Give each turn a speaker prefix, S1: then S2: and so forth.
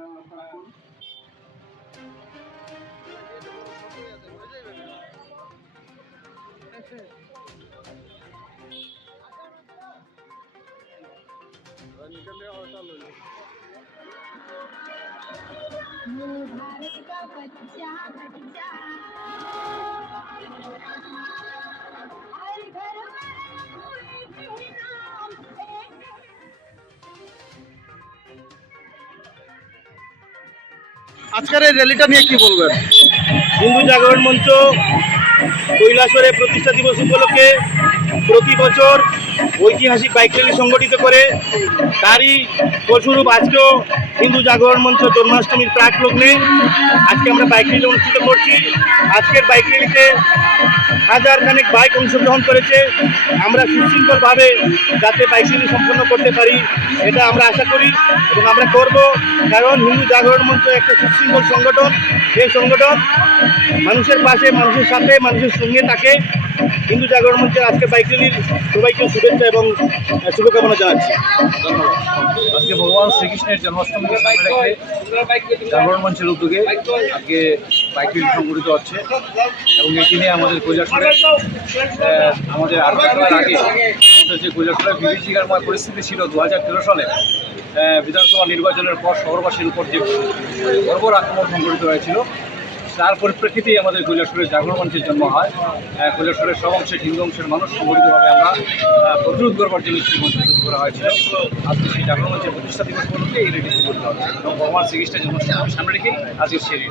S1: আপনারা লক্ষ্য রাখুন
S2: भारत का बच्चा बच्चा
S3: আজকের এই র্যালিটা নিয়ে কি বলবেন?
S4: হিন্দু জাগরণ মঞ্চ কৈলাসরে প্রতিষ্ঠা দিবস উপলক্ষে প্রতি বছর ঐতিহাসিক বাইক র্যালি সংগঠিত করে তারই ফলস্বরূপ আজকেও হিন্দু জাগরণ মঞ্চ জন্মাষ্টমীর প্রাক লগ্নে আজকে আমরা বাইক র্যালি অনুষ্ঠিত করছি। আজকের বাইক র্যালিতে হাজার খানেক বাইক অংশগ্রহণ করেছে। আমরা সুশৃঙ্খলভাবে যাতে বাইক র্যালি সম্পন্ন করতে পারি এটা আমরা আশা করি এবং আমরা করব। কারণ হিন্দু জাগরণ মঞ্চ একটা সুশৃঙ্খল সংগঠন। এই সংগঠন মানুষের পাশে মানুষের সাথে মানুষের সঙ্গে থাকে। হিন্দু জাগরণ মঞ্চের আজকে বাইক র্যালির সবাইকে শুভেচ্ছা এবং শুভকামনা জানাচ্ছি।
S5: আজকে ভগবান শ্রীকৃষ্ণের রেখে জাগরণ মঞ্চের উদ্যোগে আজকে বাইক সংগঠিত হচ্ছে এবং এই আমাদের কৈলাসরে আহ, আমাদের বছর আগে যে কৈলাসরের বিভীষিকারময় পরিস্থিতি ছিল দু তেরো সালে বিধানসভা নির্বাচনের পর শহরবাসীর উপর যে বর্বর আক্রমণ সংগঠিত হয়েছিল, তার পরিপ্রেক্ষিতেই আমাদের কৈলাসরের জাগরণ মঞ্চের জন্ম হয়। কৈলাসরের সব অংশের হিন্দু অংশের মানুষ সংগঠিতভাবে আমরা প্রতিরোধ করবার জন্য সেই মঞ্চ তৈরি করা হয়েছিল। আজকে সেই জাগরণ মঞ্চের প্রতিষ্ঠা দিবস উপলক্ষে এই রেডি করতে হচ্ছে। এবং ভগবান শ্রীকৃষ্ণের জন্মাষ্টমী সামনে রেখেই আজকে সেই